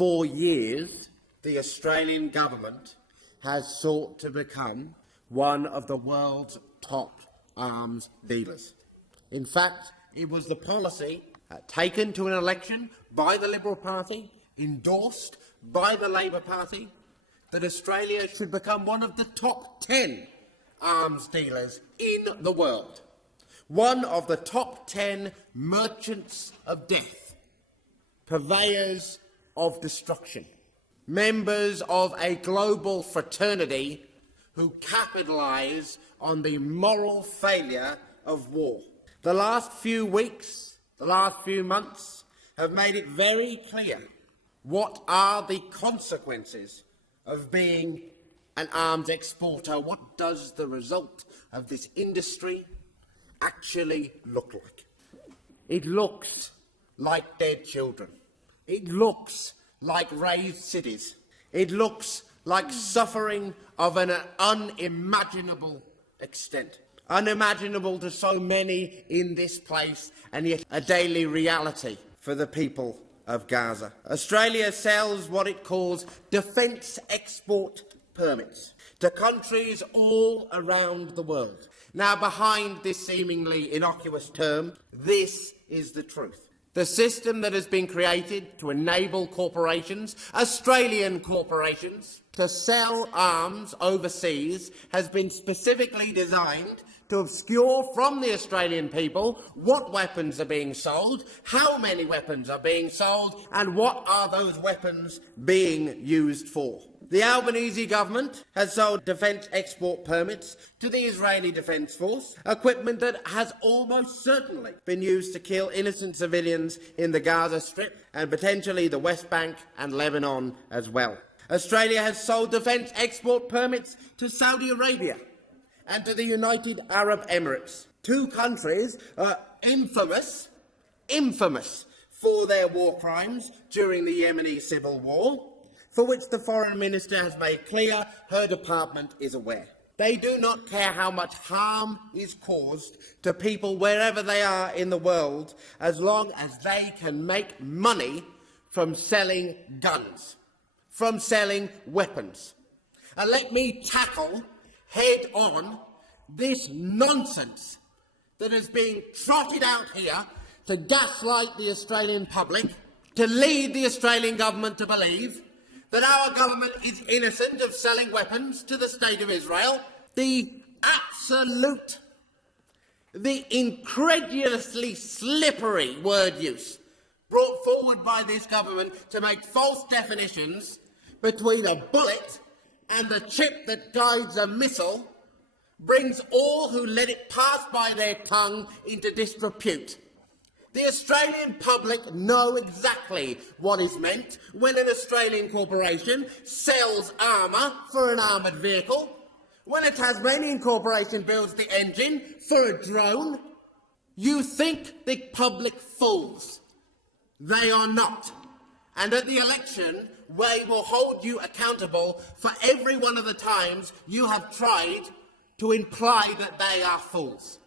For years, the Australian government has sought to become one of the world's top arms dealers. In fact, it was the policy taken to an election by the Liberal Party, endorsed by the Labor Party, that Australia should become one of the top 10 arms dealers in the world, one of the top 10 merchants of death, purveyors of destruction, members of a global fraternity who capitalise on the moral failure of war. The last few weeks, the last few months have made it very clear what are the consequences of being an arms exporter. What does the result of this industry actually look like? It looks like dead children. It looks like razed cities. It looks like suffering of an unimaginable extent. Unimaginable to so many in this place, and yet a daily reality for the people of Gaza. Australia sells what it calls defence export permits to countries all around the world. Now, behind this seemingly innocuous term, this is the truth. The system that has been created to enable corporations, Australian corporations, to sell arms overseas has been specifically designed to obscure from the Australian people what weapons are being sold, how many weapons are being sold, and what are those weapons being used for. The Albanese government has sold defence export permits to the Israeli Defence Force, equipment that has almost certainly been used to kill innocent civilians in the Gaza Strip and potentially the West Bank and Lebanon as well. Australia has sold defence export permits to Saudi Arabia and to the United Arab Emirates, two countries infamous for their war crimes during the Yemeni civil war, for which the Foreign Minister has made clear her department is aware. They do not care how much harm is caused to people wherever they are in the world, as long as they can make money from selling guns, from selling weapons. And let me tackle head-on this nonsense that is being trotted out here to gaslight the Australian public, to lead the Australian government to believe that our government is innocent of selling weapons to the State of Israel. The incredulously slippery word use brought forward by this government to make false definitions between a bullet and the chip that guides a missile brings all who let it pass by their tongue into disrepute. The Australian public know exactly what is meant when an Australian corporation sells armour for an armoured vehicle, when a Tasmanian corporation builds the engine for a drone. You think the public fools. They are not. And at the election, we will hold you accountable for every one of the times you have tried to imply that they are fools.